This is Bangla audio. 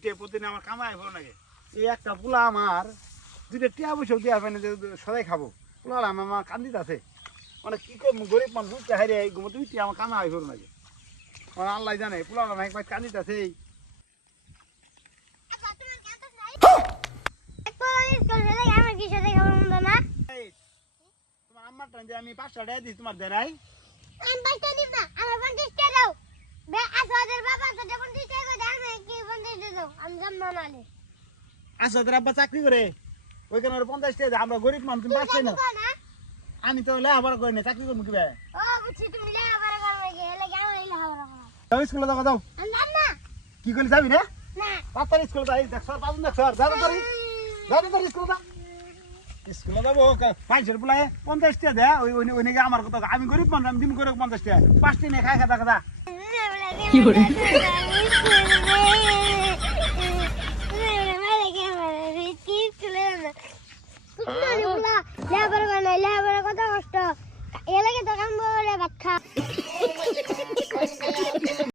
দুইটা প্রতিদিন আমার কামাই হলো নাকি এই একটা পোলা আমার দুইটা টিয়া বসে দেওয়া পাই না যে সদাই খাবো পোলা আমার কান্দিত আছে মানে কি করবো গরিব মানুষ হারে দুইটা আমার কামাই হলো নাকি মানে আল্লাহ জানে পোলা একবার কান্দিত আছে তোমার আমার টাইম যে আমি 5টা টাকা দিই তোমার দেরাই আমি 5টা দিব না আমার 50 টাকা দাও বে আসাদের বাবা তো 50 টাকা দাও আমি কি 50 দাও আমি জানবো না লে আসাদের আব্বা চাকরি করে ওইখানে 50 টাকা আমরা গরিব মানুষ তুমি পাচ্ছি না আমি তো লেখাপড়া করি না চাকরি করবো কিভাবে ও বুঝছি তুমি লেখাপড়া করবে কি এলে কেন লেখাপড়া করো যাও স্কুলে যাও যাও আমি জান না কি করে যাবি না না তাড়াতাড়ি স্কুলে যাই দেখছো পাবো দেখছো যাও তাড়াতাড়ি স্কুলে যাও স্কুলে যাবো 500 বলায় 50 টাকা দেয় ওই ওই নাকি আমার কথা আমি গরিব মানুষ আমি দিন করে 50 টাকা 5টি নিয়ে খাই খাতা খাতা কি করে লেখাপড়া কত কষ্ট এলাকে তো কাম করে ভাত খা